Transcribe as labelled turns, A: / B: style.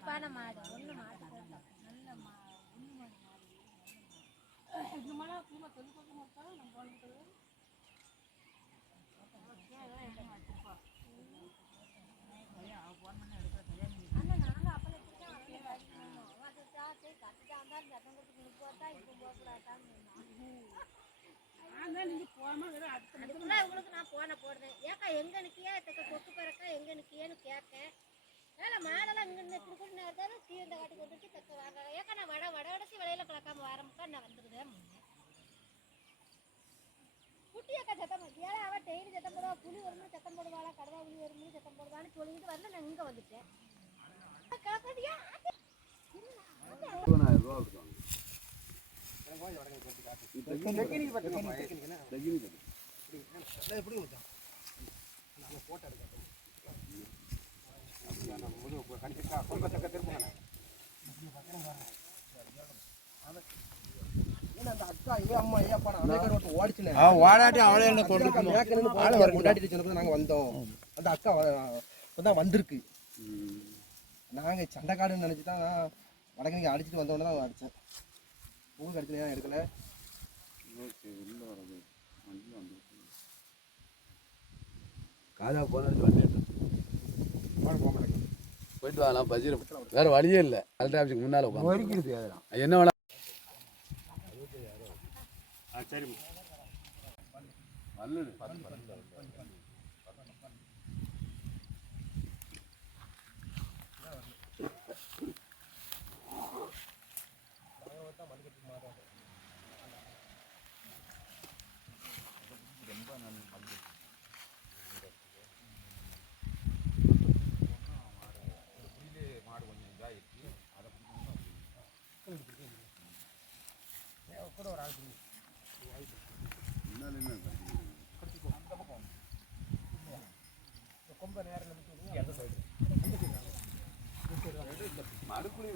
A: அழகான மாடு ஒன்று போட்டோம் நல்ல மா மாடு மாடு
B: இந்த மாதிரி குடும்பம் தெரு பக்கம் இருக்கா நம்ம வாழ்ந்துட்டு
A: அண்ணன் நாங்கள் அப்போ இப்படி இப்படி கூட தீர்ந்த காட்டி கொண்டுட்டு தக்க வாங்க ஏக்கா நான் வட வட அடைச்சி விலையில கலக்காம வரமுக்கா நான் வந்துருதேன் குட்டியக்கா சத்தம் போடு. ஏழை அவ டெய்லி சத்தம் போடுவா புலி வரும்னு சத்தம் போடுவாளா கடவா புலி வரும்னு சத்தம் போடுவான்னு சொல்லிட்டு வந்து நான் இங்க வந்துட்டேன்
C: இருபதாயிரம் ரூபா கொடுத்தாங்க
D: வாடாட்டி அவளே என்ன கொண்டு முன்னாடி சொன்னது நாங்க வந்தோம் அந்த அக்கா இப்பதான் வந்திருக்கு
C: ம்.
D: நாங்க சண்டைக்காடுன்னு நினைச்சு தான் நான் வடக்கு அடிச்சுட்டு வந்தோடனே தான் அடிச்சேன் உங்களுக்கு அடிச்சு எடுக்கல
C: வண்டி காஜா போன வண்டி எடுத்து போயிட்டு வரலாம் பஜ்ஜிர வேற வழியே இல்லை. கலெக்டர் ஆஃபீஸுக்கு முன்னால் உட்காந்து என்ன வேணா நல்லது முன்னாலுமே மறுக்குழி